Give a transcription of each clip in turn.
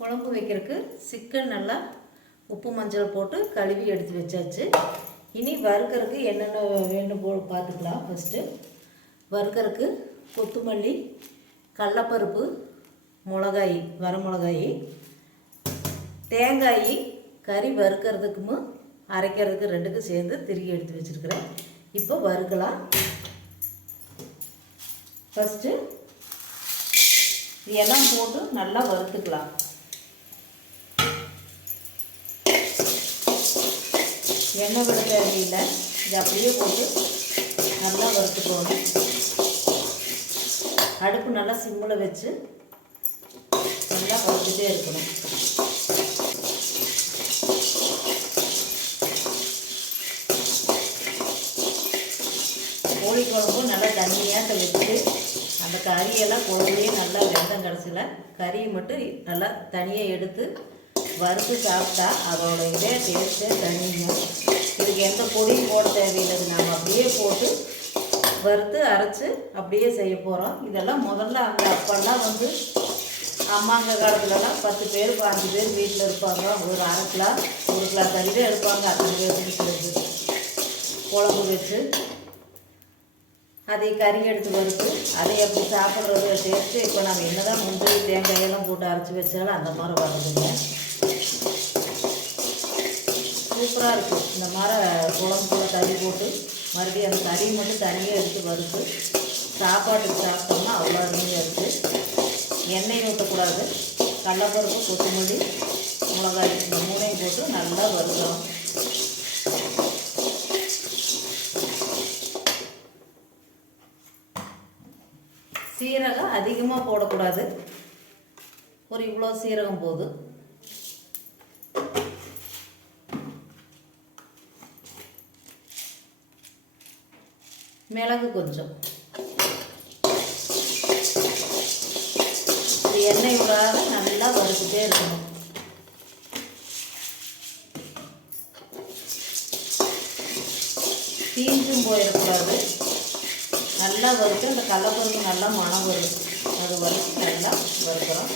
குழம்பு வைக்கிறதுக்கு சிக்கன் நல்லா உப்பு மஞ்சள் போட்டு கழுவி எடுத்து வச்சாச்சு. இனி வறுக்கறதுக்கு என்னென்ன வேணும் போ பார்த்துக்கலாம் ஃபஸ்ட்டு வறுக்கிறதுக்கு கொத்தமல்லி கடலப்பருப்பு மிளகாய் வரமிளகாய் தேங்காய் கறி வறுக்கிறதுக்கும் அரைக்கிறதுக்கு ரெண்டுக்கும் சேர்ந்து திருகி எடுத்து வச்சுருக்கிறேன். இப்போ வறுக்கலாம். ஃபஸ்ட்டு இதெல்லாம் போட்டு நல்லா வறுத்துக்கலாம். எண்ணெய் விட தேவையில்லை இது அப்படியே போட்டு நல்லா வறுத்துக்கோணும் அடுப்பு நல்லா சிம்மில் வச்சு நல்லா வறுத்துட்டே இருக்கணும். கோழி குழம்பு நல்லா தண்ணியாக வச்சு அந்த கறியெல்லாம் குழம்புலேயே நல்லா வெந்தம் கடைசியில். கறியை மட்டும் நல்லா தனியாக எடுத்து வறுத்து சாப்பிட்டா அதோட இதே டேஸ்ட்டே தனியும். இதுக்கு எந்த பொடியும் போட தேவையில்லை. இது நம்ம அப்படியே போட்டு வறுத்து அரைச்சி அப்படியே செய்ய போகிறோம் இதெல்லாம் முதல்ல அந்த அப்பெல்லாம் வந்து அம்மாங்க காலத்துலலாம் பத்து பேர் பாஞ்சு பேர் வீட்டில் இருப்பாங்க. ஒரு அரை கிலோ ஒரு கிலோ கறி தான் எடுப்பாங்க. அத்தனை பேருக்கு சேர்ந்து குழம்பு வச்சு அதை கறி எடுத்து வறுத்து அதை எப்படி சாப்பிட்றது டேஸ்ட்டு இப்போ நம்ம என்ன தான் முந்திரி தேங்காயெல்லாம் போட்டு அரைச்சி வச்சாலும் அந்த மாதிரி வர்றதில்ல. சூப்பராக இருக்கும் இந்த மாதிரி குழம்புல கறி போட்டு மறுபடியும் அந்த கறி மட்டும் தனியாக எடுத்து வறுத்து சாப்பாட்டுக்கு சாப்பிட்டோம்னா அவ்வளோ அருமையாக இருக்குது எண்ணெய் ஊற்றக்கூடாது கடலப்பருப்பு கொத்தமல்லி மிளகாய் இந்த மூணையும் போட்டு நல்லா வறுக்கிறோம் சீரகம் அதிகமாக போடக்கூடாது. ஒரு இவ்வளோ சீரகம் போதும். மிளகு கொஞ்சம். எண்ணெய் விடாத நல்லா வறுத்துட்டே இருக்கணும். தீஞ்சும் போயிடக்கூடாது. நல்லா வறுத்து அந்த கடலப்பருப்பு நல்லா மணம் வரும். அது வறுத்து நல்லா வறுக்கிறோம்.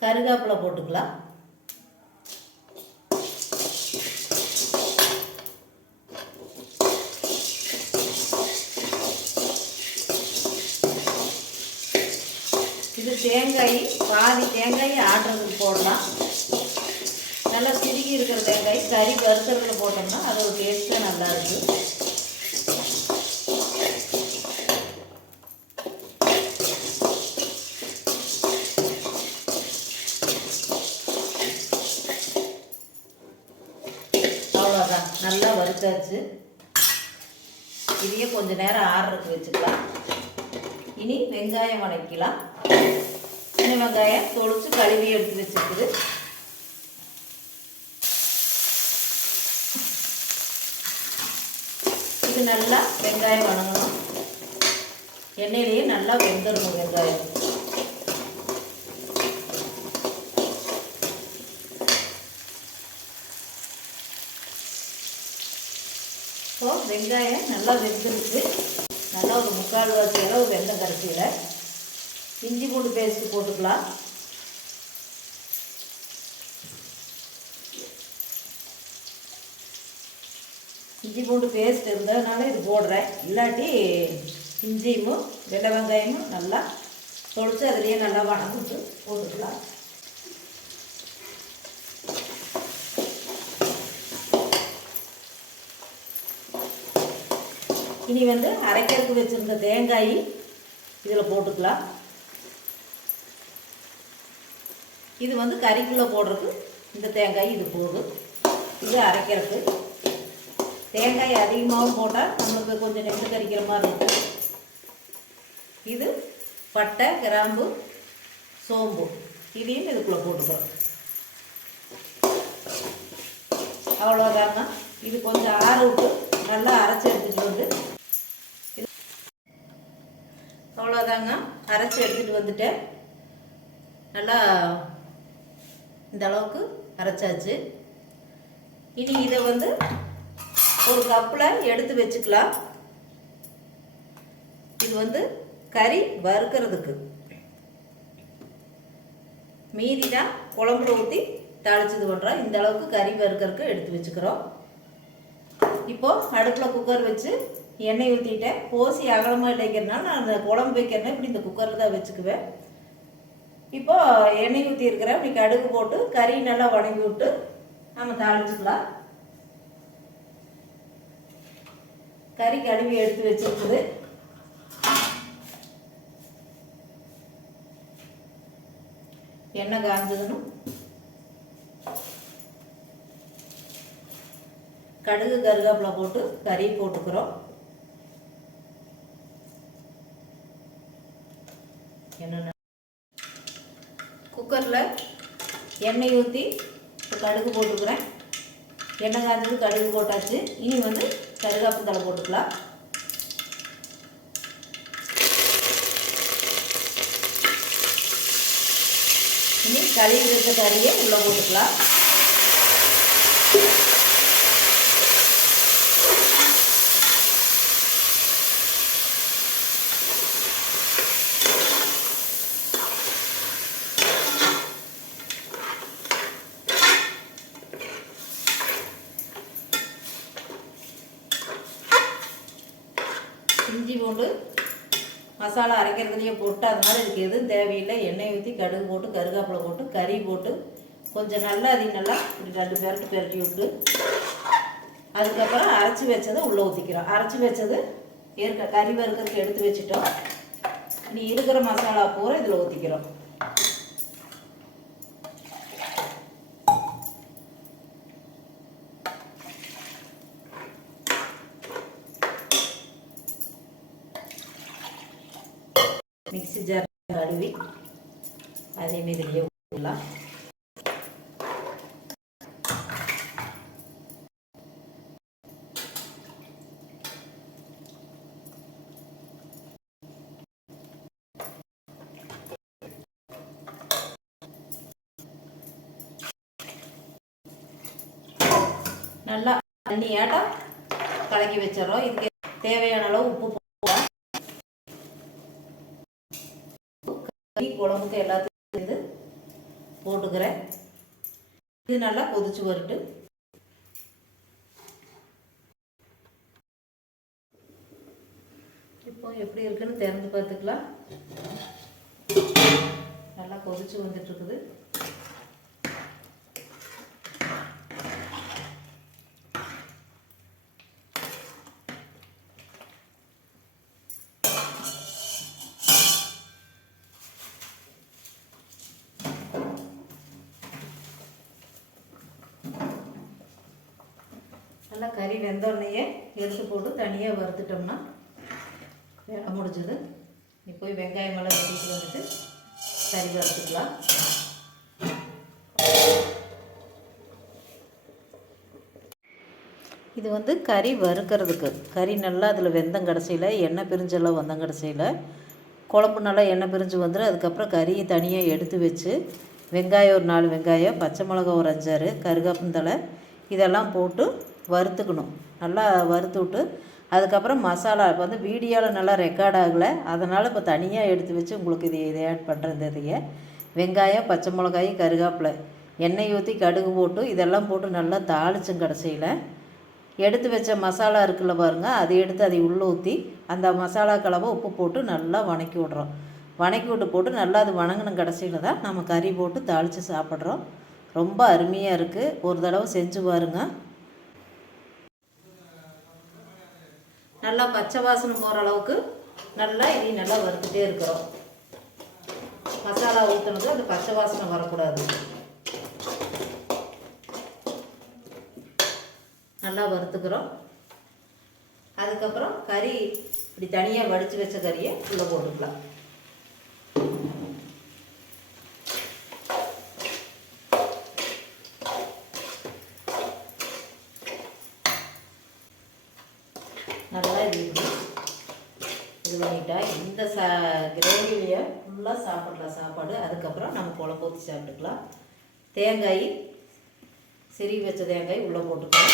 கருவேப்பிலை போட்டுக்கலாம் இது தேங்காய் பாதி தேங்காயை ஆட்டுறதுக்கு போடலாம் நல்லா சிறுகி இருக்கிற தேங்காய் கறி வறுக்கிறதுல போட்டோம்னா அது ஒரு டேஸ்ட்டாக நல்லா இருக்குது அவ்வளோதான் நல்லா வறுத்தாச்சு. இதையே கொஞ்சம் நேரம் ஆடுறதுக்கு வச்சுக்கலாம். இனி வெங்காயம் வதக்கலாம் சின்ன வெங்காயம் தொளிச்சு கழுவி எடுத்து வச்சுருக்குது. இது நல்லா வெங்காயம் வணங்கணும். எண்ணெயிலேயே நல்லா வெந்துடணும் வெங்காயம். இப்போ வெங்காயம் நல்லா வெந்துருச்சு. நல்லா ஒரு முக்கால் வாசி அளவு வெள்ளம் கரைச்சியில் இஞ்சி பூண்டு பேஸ்ட்டு போட்டுக்கலாம். இஞ்சி பூண்டு பேஸ்ட் இருந்ததுனால இது போடுறேன். இல்லாட்டி இஞ்சியும் வெள்ளை வெங்காயமும் நல்லா தொளிச்சு அதுலேயே நல்லா வணங்கிட்டு போட்டுக்கலாம். இனி வந்து அரைக்கிறதுக்கு வச்சுருந்த தேங்காய் இதில் போட்டுக்கலாம். இது வந்து கறிக்குள்ளே போடுறதுக்கு இந்த தேங்காய் இது போதும். இது அரைக்கிறதுக்கு. தேங்காய் அதிகமாகவும் போட்டால் நம்மளுக்கு கொஞ்சம் நெட்டு கறிக்கிற மாதிரி இருக்கும். இது பட்டை கிராம்பு சோம்பு. இதையும் இதுக்குள்ளே போட்டுக்கிறோம். அவ்வளோதாங்க இது கொஞ்சம் ஆற விட்டு நல்லா அரைச்சி எடுத்துகிட்டு வந்து அவ்வளோதாங்க அரைச்சி எடுத்துகிட்டு வந்துட்டேன். நல்லா இந்த அளவுக்கு அரைச்சாச்சு. இனி இதை வந்து ஒரு கப்பில் எடுத்து வச்சுக்கலாம். இது வந்து கறி வறுக்கிறதுக்கு. மீதி தான் குழம்புல ஊற்றி தாளிச்சது பண்ணுறோம் இந்த அளவுக்கு கறி வறுக்கறதுக்கு எடுத்து வச்சுக்கிறோம். இப்போது அடுப்பில் குக்கர் வச்சு எண்ணெய் ஊற்றிட்டேன் போசி அகலமாக இல்லைங்கிறனால நான் அந்த குழம்பு வைக்கிறேன்னா இப்படி இந்த குக்கரில் தான் வச்சுக்குவேன். இப்போ எண்ணெய் ஊற்றி இருக்கிறேன். இப்படி கடுகு போட்டு கறி நல்லா வணங்கி விட்டு நம்ம தாளிச்சுக்கலாம். கறி கழுவி எடுத்து வச்சிருக்குது. எண்ணெய் காஞ்சதுன்னு கடுகு கருவேப்பிலை போட்டு கறி போட்டுக்கிறோம். என்னென்ன குக்கரில் எண்ணெய் ஊற்றி இப்போ கடுகு போட்டுக்கிறேன். எண்ணெய் காய்ச்சது கடுகு போட்டாச்சு. இனி வந்து கருகாப்பு தலை போட்டுக்கலாம். இனி கழுவி இருக்க கறியை உள்ளே போட்டுக்கலாம். இஞ்சி பூண்டு மசாலா அரைக்கிறதுலேயே போட்டு அதனால இதுக்கு எதுவும் தேவையில்லை. எண்ணெய் ஊற்றி கடுகு போட்டு கருகாப்பில் போட்டு கறி போட்டு கொஞ்சம் நல்லா அதையும் நல்லா இப்படி ரெண்டு பேரட்டு பெரட்டி விட்டு அதுக்கப்புறம் அரைச்சி வச்சதை உள்ளே ஊற்றிக்கிறோம் அரைச்சி வச்சது ஏற்க கறி வறுக்கிறதுக்கு எடுத்து வச்சுட்டோம். இனி இருக்கிற மசாலா பூரா இதில் ஊற்றிக்கிறோம் அதே இதுலேயே ஊற்றலாம் நல்லா தண்ணியாட்டம் கலக்கி வச்சிடறோம். இதுக்கு தேவையான அளவு உப்பு போடுவோம். குழம்புக்கு எல்லாத்துக்கும் போட்டுக்கிறேன். இது நல்லா கொதிச்சு வரட்டு இப்போ எப்படி இருக்குன்னு திறந்து பார்த்துக்கலாம். நல்லா கொதிச்சு வந்துட்டு நல்லா கறி வெந்தோடனேயே எடுத்து போட்டு தனியாக வறுத்துட்டோம்னா வேலை முடிஞ்சது. நீ போய் வெங்காயம் எல்லாம் வெட்டிட்டு வந்துட்டு கறி வறுத்துக்கலாம். இது வந்து கறி வறுக்கிறதுக்கு. கறி நல்லா அதில் வெந்தம் கடைசியில் எண்ணெய் பிரிஞ்செல்லாம் வந்தம் கடைசியில் குழம்பு நல்லா எண்ணெய் பிரிஞ்சு வந்துடும் அதுக்கப்புறம் கறியை தனியாக எடுத்து வச்சு வெங்காயம் ஒரு நாலு வெங்காயம் பச்சை மிளகா ஒரு அஞ்சாறு கருகாப்பந்தலை இதெல்லாம் போட்டு வறுத்துக்கணும். நல்லா வறுத்து விட்டு அதுக்கப்புறம் மசாலா இப்போ வந்து வீடியோவில் நல்லா ரெக்கார்ட் ஆகலை. அதனால் இப்போ தனியாக எடுத்து வச்சு உங்களுக்கு இது இதை ஆட் பண்ணுறது இதையே. வெங்காயம் பச்சை மிளகாய் கருகாப்பிலை எண்ணெய் ஊற்றி கடுகு போட்டு இதெல்லாம் போட்டு நல்லா தாளிச்சும் கடைசியில். எடுத்து வச்ச மசாலா இருக்குல்ல பாருங்க அதை எடுத்து அதை உள்ளே ஊற்றி அந்த மசாலா கலவை உப்பு போட்டு நல்லா வணக்கி விட்றோம். வணக்கி விட்டு போட்டு நல்லா அது வணங்கின கடைசியில் தான் நம்ம கறி போட்டு தாளித்து சாப்பிட்றோம். ரொம்ப அருமையாக இருக்குது ஒரு தடவை செஞ்சு பாருங்க. நல்லா பச்சை வாசனை போகிற அளவுக்கு நல்லா இதையும் நல்லா வறுத்துட்டே இருக்கிறோம். மசாலா ஊற்றினது அந்த பச்சை வாசனை வரக்கூடாது. நல்லா வறுத்துக்கிறோம். அதுக்கப்புறம் கறி இப்படி தனியாக வடித்து வச்ச கறியை உள்ளே போட்டுக்கலாம். இந்த சா கிரேவிலேயே ஃபுல்லாக சாப்பிட்ற சாப்பாடு. அதுக்கப்புறம் நம்ம குழம்பு ஊற்றி சாப்பிட்டுக்கலாம். தேங்காய் சிரி வச்ச தேங்காய் உள்ளே போட்டுக்கலாம்.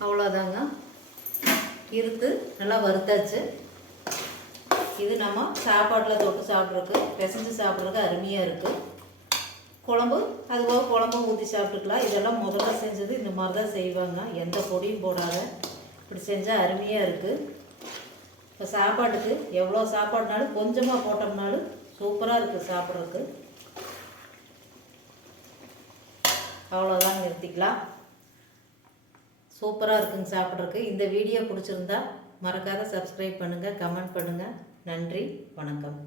அவ்வளோதாங்க இருத்து நல்லா வறுத்தாச்சு. இது நம்ம சாப்பாட்டில் தொட்டு சாப்பிட்றதுக்கு பிசைஞ்சு சாப்பிட்றதுக்கு அருமையாக இருக்குது குழம்பு அது போக குழம்பு ஊற்றி சாப்பிட்டுக்கலாம். இதெல்லாம் முதல்ல செஞ்சது இந்த மாதிரி தான் செய்வாங்க. எந்த பொடியும் போடாத. இப்படி செஞ்சால் அருமையாக இருக்குது இப்போ சாப்பாட்டுக்கு எவ்வளோ சாப்பாடுனாலும் கொஞ்சமாக போட்டோம்னாலும் சூப்பராக இருக்குது சாப்பிட்றதுக்கு. அவ்வளோதான் நிறுத்திக்கலாம். சூப்பராக இருக்குங்க சாப்பிட்றதுக்கு. இந்த வீடியோ பிடிச்சிருந்தா மறக்காத சப்ஸ்கிரைப் பண்ணுங்கள் கமெண்ட் பண்ணுங்கள் நன்றி வணக்கம்.